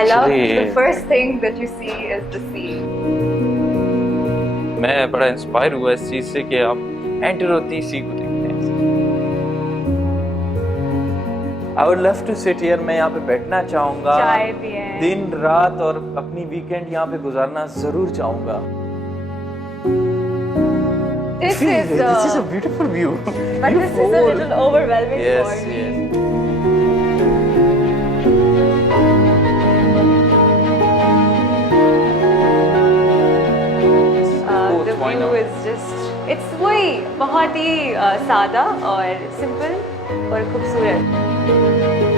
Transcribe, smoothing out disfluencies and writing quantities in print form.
I love Actually- the first thing that you see is the sea. मैं बड़ा इंस्पायर हुआ इस चीज से कि आप एंटर होती ही सी को देखते हैं। I would love to sit here. मैं यहाँ पे बैठना चाहूँगा, चाय पिए, दिन रात, और अपनी वीकेंड यहाँ पे गुजारना जरूर चाहूँगा। This is a beautiful view. but this is a little overwhelming Yes, for me. yes. The view is just, it's वही बहुत ही सादा और सिंपल और खूबसूरत।